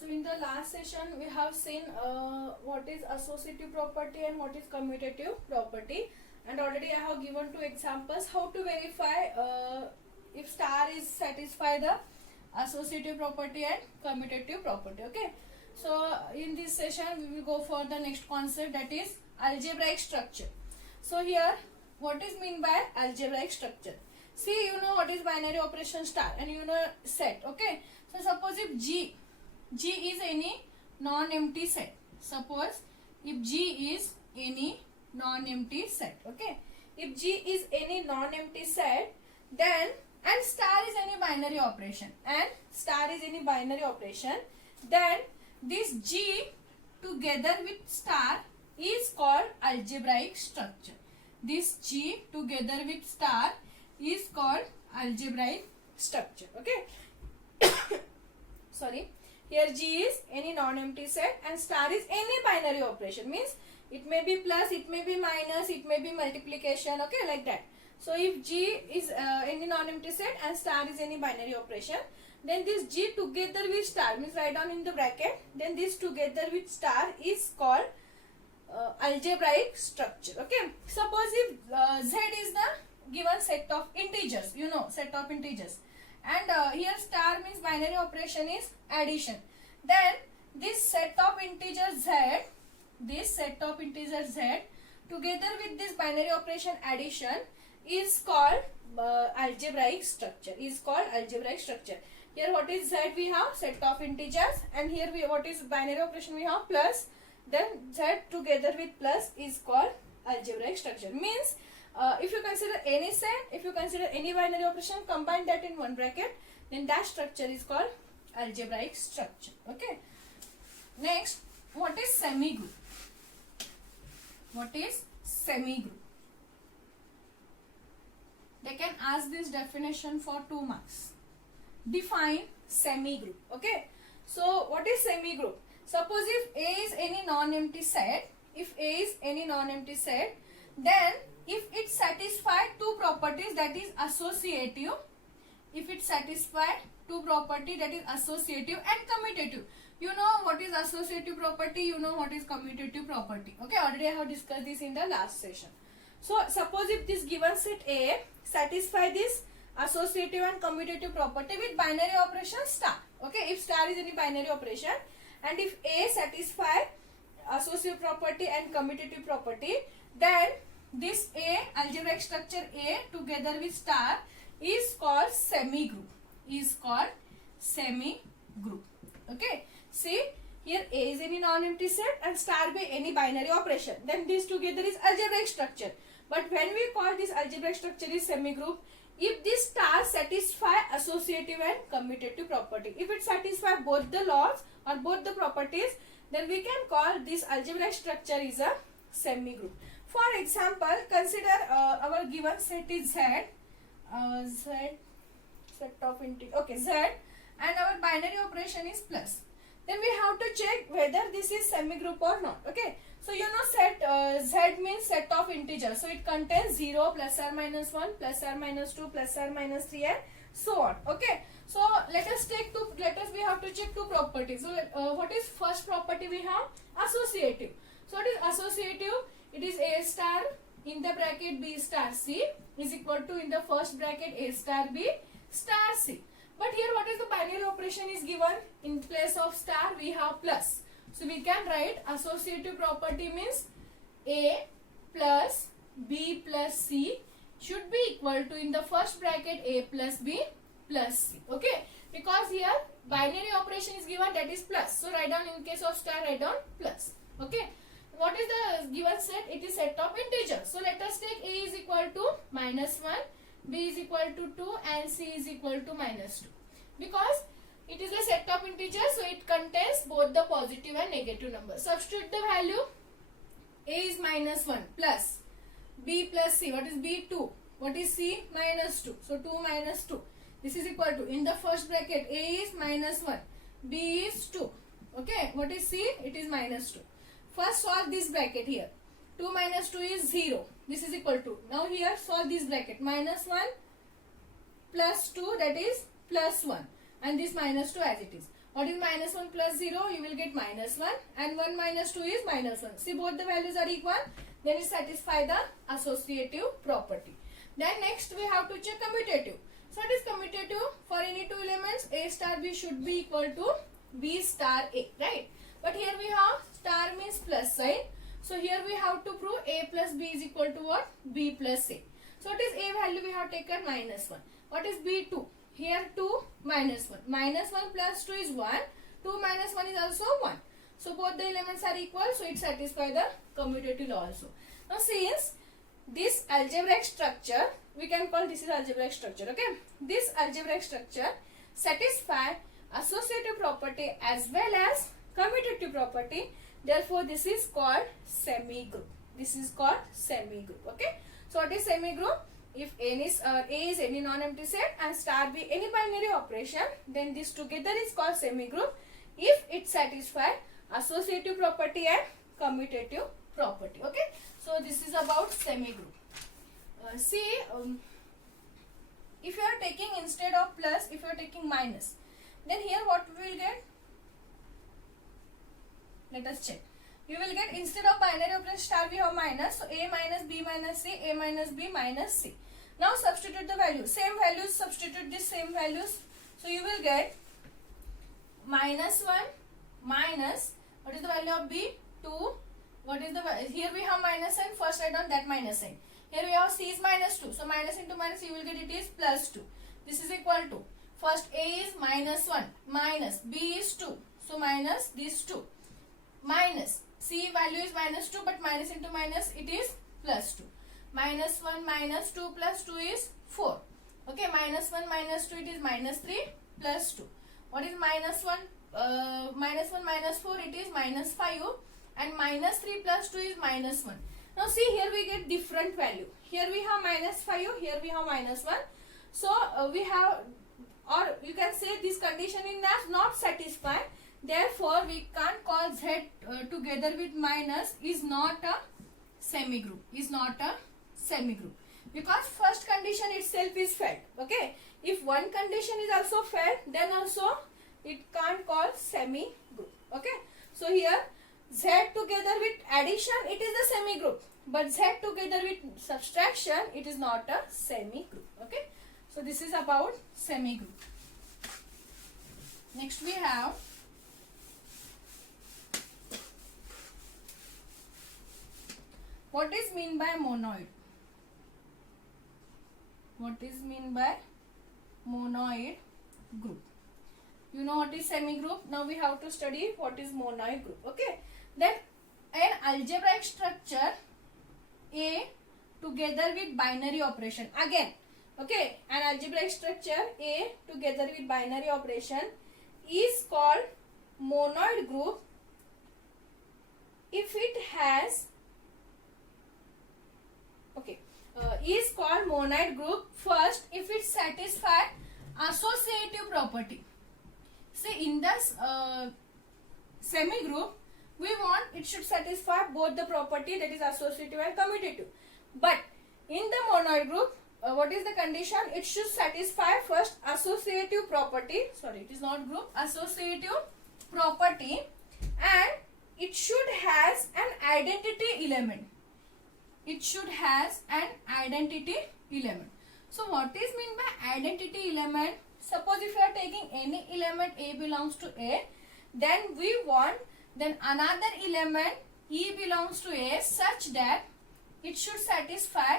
So in the last session we have seen what is associative property and what is commutative property, and already I have given two examples how to verify if star is satisfy the associative property and commutative property. Okay, so in this session we will go for the next concept, that is algebraic structure. So here what is mean by algebraic structure? See, you know what is binary operation star and you know set. Okay, so suppose if G is any non-empty set. Suppose if G is any non-empty set. Okay, if G is any non-empty set, then and star is any binary operation, then this G together with star is called algebraic structure. This G together with star is called algebraic structure. Okay. Sorry. Here G is any non-empty set and star is any binary operation, means it may be plus, it may be minus, it may be multiplication. Okay, like that. So if G is any non-empty set and star is any binary operation, then this G together with star, means write down in the bracket, then this together with star is called algebraic structure. Okay, suppose if Z is the given set of integers, you know, set of integers, and here star means binary operation is addition, then this set of integers Z, together with this binary operation addition is called algebraic structure. Here what is Z? We have set of integers, and here what is binary operation? We have plus, then Z together with plus is called algebraic structure. Means if you consider any set, if you consider any binary operation, combine that in one bracket, then that structure is called algebraic structure. Okay. Next, what is semigroup? They can ask this definition for 2 marks. Define semigroup. Okay. So what is semigroup? Suppose if A is any non-empty set, then if it satisfies two properties, that is associative, and commutative. You know what is associative property, you know what is commutative property. Okay, already I have discussed this in the last session. So suppose if this given set A satisfy this associative and commutative property with binary operation star. Okay, if star is any binary operation, and if A satisfy associative property and commutative property, then this A, algebraic structure A together with star is called semigroup. Okay, see here A is any non-empty set and star by any binary operation, then this together is algebraic structure. But when we call this algebraic structure is semigroup, if this star satisfy associative and commutative property, if it satisfy both the laws or both the properties, then we can call this algebraic structure is a semigroup. For example, consider our given set is Z, set of integer, okay, Z, and our binary operation is plus. Then we have to check whether this is semigroup or not. Okay, so you know set Z means set of integers, so it contains 0, plus or minus 1, plus or minus 2, plus or minus 3, and so on. Okay, so we have to check two properties. So what is first property? We have associative. So it is associative. It is A star in the bracket B star C is equal to in the first bracket A star B star C. But here what is the binary operation is given? In place of star we have plus. So we can write associative property means A plus B plus C should be equal to in the first bracket A plus B plus C. Okay, because here binary operation is given, that is plus. So write down, in case of star write down plus. Okay. What is the given set? It is set of integers. So let us take A is equal to minus 1, B is equal to 2 and C is equal to minus 2. Because it is a set of integers, so it contains both the positive and negative numbers. Substitute the value. A is minus 1 plus B plus C. What is B? 2. What is C? Minus 2. So 2 minus 2. This is equal to, in the first bracket A is minus 1, B is 2. Okay. What is C? It is minus 2. First solve this bracket here. 2 minus 2 is 0. This is equal to. Now here solve this bracket. Minus 1 plus 2, that is plus 1. and this minus 2 as it is. What is minus 1 plus 0? You will get minus 1, and 1 minus 2 is minus 1. See, both the values are equal. Then it satisfies the associative property. Then next we have to check commutative. So it is commutative for any two elements. A star B should be equal to B star A, right? But here we have star means plus sign. So here we have to prove A plus B is equal to what? B plus A. So it is A value we have taken minus 1. What is B? 2. Here 2 minus 1. Minus 1 plus 2 is 1. 2 minus 1 is also 1. So both the elements are equal. So it satisfies the commutative law also. Now since this algebraic structure, we can call this is algebraic structure, okay? This algebraic structure satisfies associative property as well as commutative property. Therefore, this is called semi-group. This is called semi-group, okay? So what is semi-group? If A is any non-empty set and star B any binary operation, then this together is called semi-group if it satisfies associative property and commutative property, okay? So this is about semi-group. If you are taking instead of plus, if you are taking minus, then here what we will get? Let us check. You will get instead of binary operation star we have minus. So A minus B minus C, A minus B minus C. Now substitute the values. Same values, substitute these same values. So you will get minus 1 minus, what is the value of B? 2. What is the value? Here we have minus sign. First write down that minus sign. Here we have C is minus 2. So minus into minus you will get it is plus 2. This is equal to, first A is minus 1 minus B is 2. So minus this 2 minus C value is minus 2, but minus into minus it is plus 2. Minus 1 minus 2 plus 2 is 4. Okay, minus 1 minus 2 it is minus 3 plus 2. What is minus 1? Minus 1 minus 4 it is minus 5, and minus 3 plus 2 is minus 1. Now see, here we get different value. Here we have minus 5, here we have minus 1. So we have, or you can say this condition is not satisfied. Therefore, we can't call Z together with minus is not a semi-group. Is not a semi-group. Because first condition itself is felt. Okay. If one condition is also felt, then also it can't call semi-group. Okay. So here Z together with addition, it is the semi-group. But Z together with subtraction, it is not a semi-group. Okay. So this is about semi-group. Next we have what is mean by monoid? What is mean by monoid group? You know what is semi-group. Now we have to study what is monoid group. Okay. Then an algebraic structure A together with binary operation. Again, okay, an algebraic structure A together with binary operation is called monoid group if it has, is called monoid group first if it satisfies associative property. See, in this semi-group, we want it should satisfy both the property, that is associative and commutative. But in the monoid group, what is the condition? It should satisfy first associative property. Sorry, it is not group. Associative property, and it should has an identity element. It should has an identity element. So what is mean by identity element? Suppose if you are taking any element A belongs to A, then we want then another element E belongs to A such that it should satisfy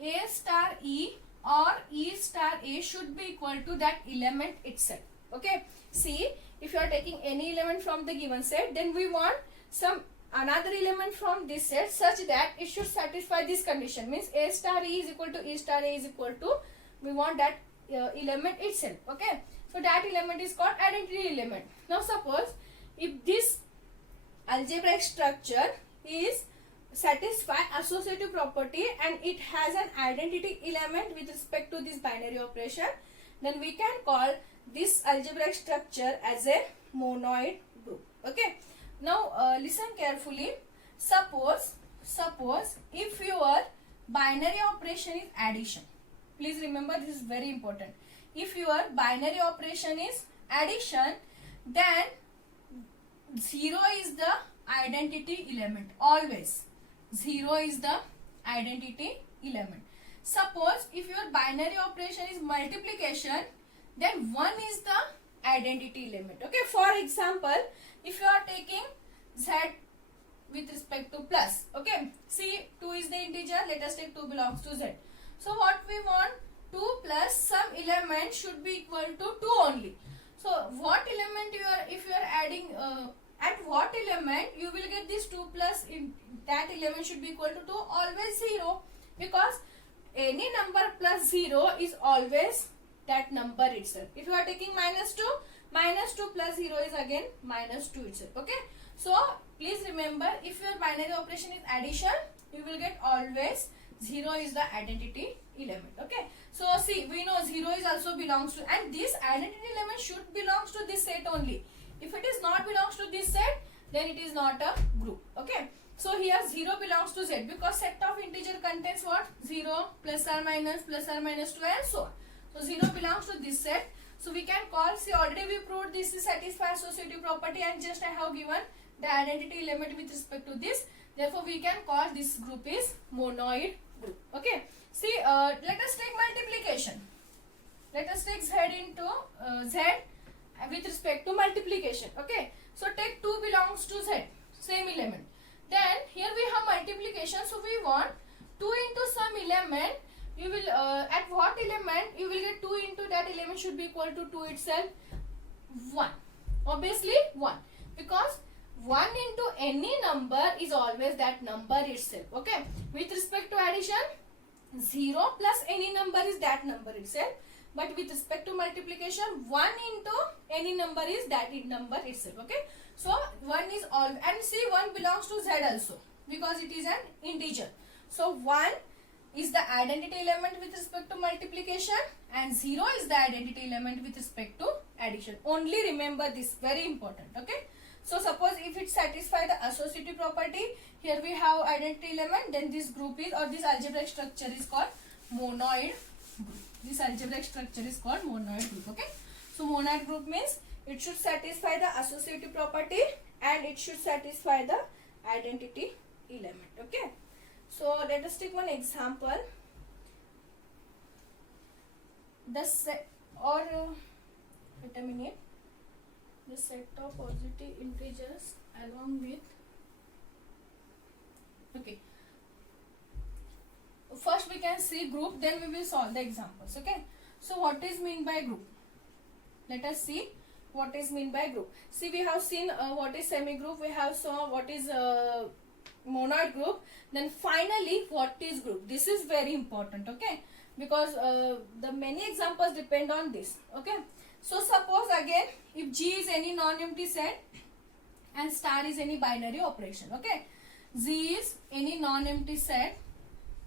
A star E or E star A should be equal to that element itself. Okay. See, if you are taking any element from the given set, then we want some another element from this set such that it should satisfy this condition. Means A star E is equal to E star A is equal to, we want that element itself. Okay. So that element is called identity element. Now suppose if this algebraic structure is satisfy associative property and it has an identity element with respect to this binary operation, then we can call this algebraic structure as a monoid group. Okay. Now listen carefully. Suppose if your binary operation is addition, please remember this is very important. If your binary operation is addition, then 0 is the identity element. Always 0 is the identity element. Suppose if your binary operation is multiplication, then 1 is the identity element. Okay, for example, if you are taking z with respect to plus, okay, see 2 is the integer, let us take 2 belongs to z. So what we want, 2 plus some element should be equal to 2 only. So what element you are, if you are adding at what element you will get this 2 plus in that element should be equal to 2, always 0, because any number plus 0 is always that number itself. If you are taking minus 2 plus 0 is again minus 2 itself. Okay, so please remember, if your binary operation is addition, you will get always 0 is the identity element. Okay, so see, we know 0 is also belongs to, and this identity element should belongs to this set only. If it is not belongs to this set, then it is not a group. Okay, so here 0 belongs to z, because set of integer contains what? 0 plus or minus 2 and so on. So 0 belongs to this set. So we can call, see, already we proved this is satisfy associative property, and just I have given the identity element with respect to this. Therefore we can call this group is monoid group. Okay, see, let us take multiplication. Let us take z into z with respect to multiplication. Okay, so take 2 belongs to z, same element. Then here we have multiplication, so we want 2 into some element. You will at what element you will get 2 into that element should be equal to 2 itself, 1. Obviously 1, because 1 into any number is always that number itself. Okay, with respect to addition, 0 plus any number is that number itself, but with respect to multiplication, 1 into any number is that number itself. Okay, so 1 is all, and see, 1 belongs to z also because it is an integer. So 1 is the identity element with respect to multiplication, and 0 is the identity element with respect to addition. Only remember this, very important. Okay, so suppose if it satisfies the associative property, here we have identity element, then this group is, or this algebraic structure is called monoid group. This algebraic structure is called monoid group. Okay, so monoid group means it should satisfy the associative property and it should satisfy the identity element. Okay, so let us take one example. The set, or wait a minute, the set of positive integers along with, okay, first we can see group, then we will solve the examples. Okay, so what is mean by group? Let us see what is mean by group. See, we have seen what is semi group, we have saw what is monoid group, then finally what is group. This is very important. Okay, because the many examples depend on this. Okay, so suppose again, if G is any non-empty set and star is any binary operation. Okay, Z is any non-empty set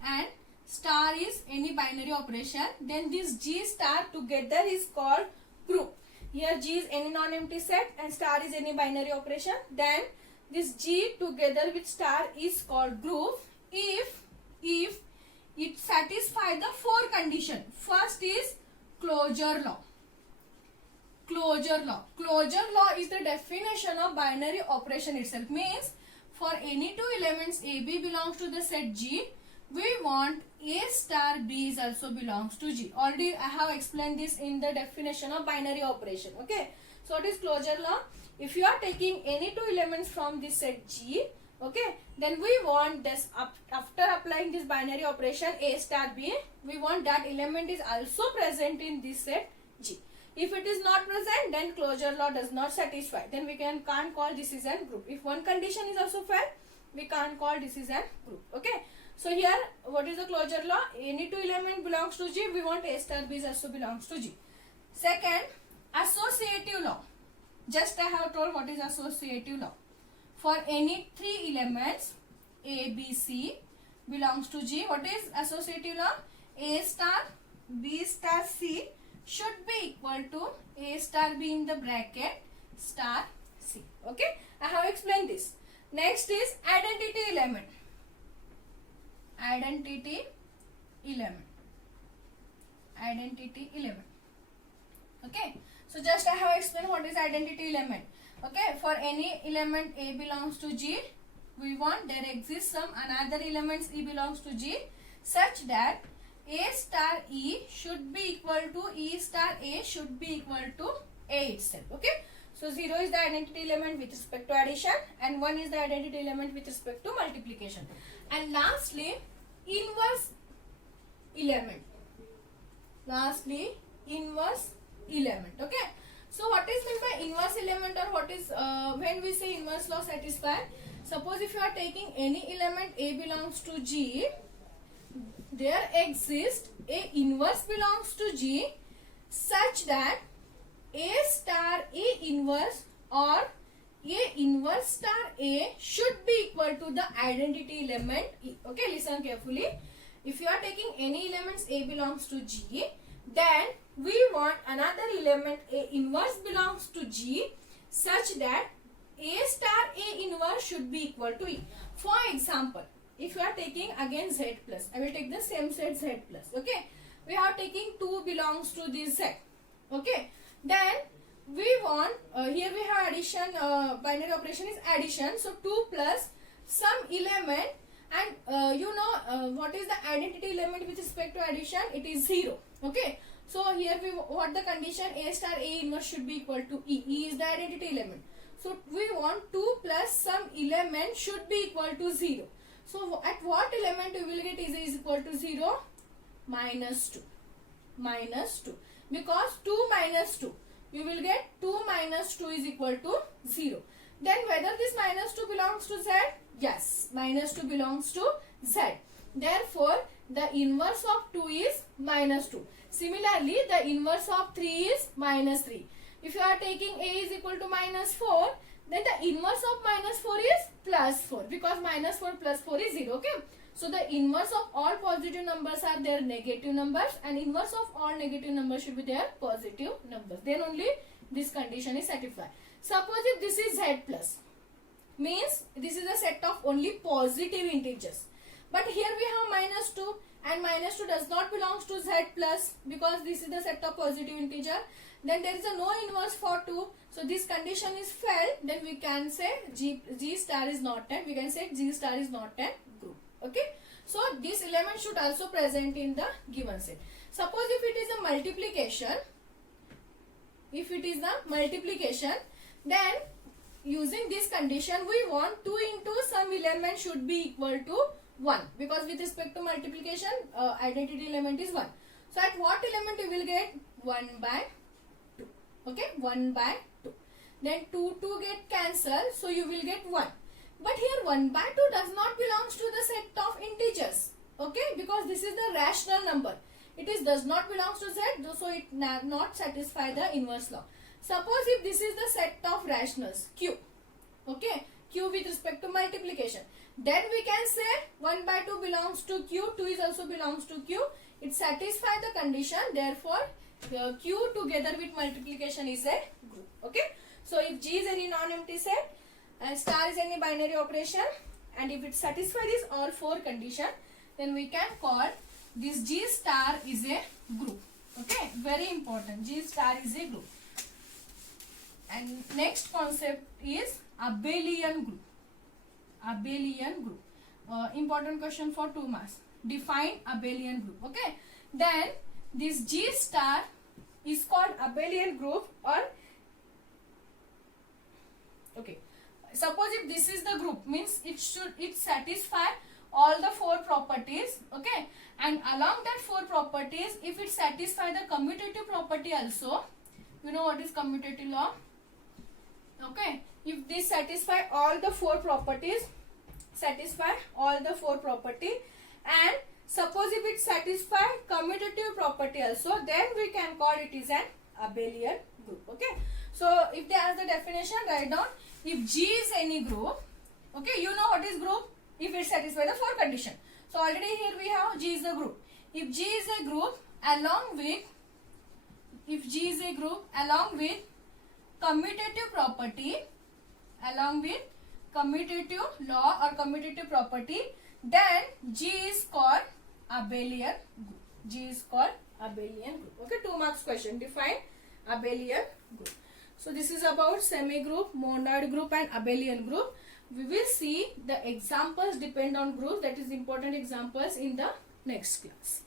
and star is any binary operation, then this G star together is called group. Here G is any non-empty set and star is any binary operation, then this G together with star is called group if it satisfies the 4 conditions. First is closure law. Closure law is the definition of binary operation itself. Means for any 2 elements AB belongs to the set G, we want A star B is also belongs to G. Already I have explained this in the definition of binary operation. Okay, so it is closure law. If you are taking any 2 elements from this set G, okay, then we want this, after applying this binary operation A star B, we want that element is also present in this set G. If it is not present, then closure law does not satisfy. Then we can't call this is a group. If one condition is also failed, we can't call this is a group. Okay, so here what is the closure law? Any 2 element belongs to G, we want A star B also belongs to G. Second, associative law. Just I have told what is associative law. For any 3 elements A, B, C belongs to G, what is associative law? A star B star C should be equal to A star B in the bracket star C. Okay, I have explained this. Next is identity element. Identity element. Okay, So just I have explained what is identity element. Okay, for any element A belongs to G, we want there exists some another elements E belongs to G such that A star E should be equal to E star A should be equal to A itself. Okay. So 0 is the identity element with respect to addition and 1 is the identity element with respect to multiplication. And lastly, inverse element. Lastly, inverse element. Okay. So what is meant by inverse element, or what is when we say inverse law satisfied? Suppose if you are taking any element A belongs to G, there exists A inverse belongs to G such that A star A inverse or A inverse star A should be equal to the identity element E. Okay, listen carefully. If you are taking any elements A belongs to G, then we want another element A inverse belongs to G such that A star A inverse should be equal to E. For example, if you are taking again Z plus, I will take the same set Z plus. Okay, we are taking 2 belongs to this Z. Okay, then we want here we have addition, binary operation is addition. So 2 plus some element, and you know what is the identity element with respect to addition? It is 0. Okay, so here we what the condition A star A inverse should be equal to E. E is the identity element. So we want 2 plus some element should be equal to 0. So at what element we will get is equal to 0? Minus 2. Minus 2. Because 2 minus 2. You will get 2 minus 2 is equal to 0. Then whether this minus 2 belongs to Z? Yes. Minus 2 belongs to Z. Therefore, the inverse of 2 is minus 2. Similarly, the inverse of 3 is minus 3. If you are taking A is equal to minus 4, then the inverse of minus 4 is plus 4. Because minus 4 plus 4 is 0. Okay. So the inverse of all positive numbers are their negative numbers, and inverse of all negative numbers should be their positive numbers. Then only this condition is satisfied. Suppose if this is Z plus, means this is a set of only positive integers. But here we have minus 2, and minus 2 does not belong to Z plus because this is the set of positive integer. Then there is a no inverse for 2. So this condition is failed. Then we can say G star is not an. We can say G star is not a group. Okay. So this element should also present in the given set. Suppose if it is a multiplication, then using this condition we want 2 into some element should be equal to 1, because with respect to multiplication identity element is 1. So at what element you will get? 1 by 2. Okay, 1 by 2. Then 2 get cancelled, so you will get 1. But here 1 by 2 does not belong to the set of integers. Okay, because this is the rational number. It does not belong to Z, so it not satisfy the inverse law. Suppose if this is the set of rationals Q. Okay, Q with respect to multiplication. Then we can say 1 by 2 belongs to Q, 2 is also belongs to Q. It satisfies the condition, therefore Q together with multiplication is a group. Okay, so if G is any non-empty set and star is any binary operation, and if it satisfies these all 4 conditions, then we can call this G star is a group. Okay, very important. G star is a group. And next concept is abelian group. Abelian group. Important question for 2 marks. Define abelian group. Okay. Then this G star is called abelian group, or okay. Suppose if this is the group, means it satisfy all the 4 properties. Okay. And along that 4 properties, if it satisfy the commutative property also, you know what is commutative law? Okay. If this satisfy all the 4 properties, and suppose if it satisfy commutative property also, then we can call it is an abelian group. Okay. So if they ask the definition, write down. If G is any group, okay, you know what is group? If it satisfy the 4 condition. So already here we have G is the group. If G is a group along with commutative property, law or commutative property, then G is called abelian group. Okay, 2 marks question. Define abelian group. So this is about semi-group, monoid group and abelian group. We will see the examples depend on group, that is important examples in the next class.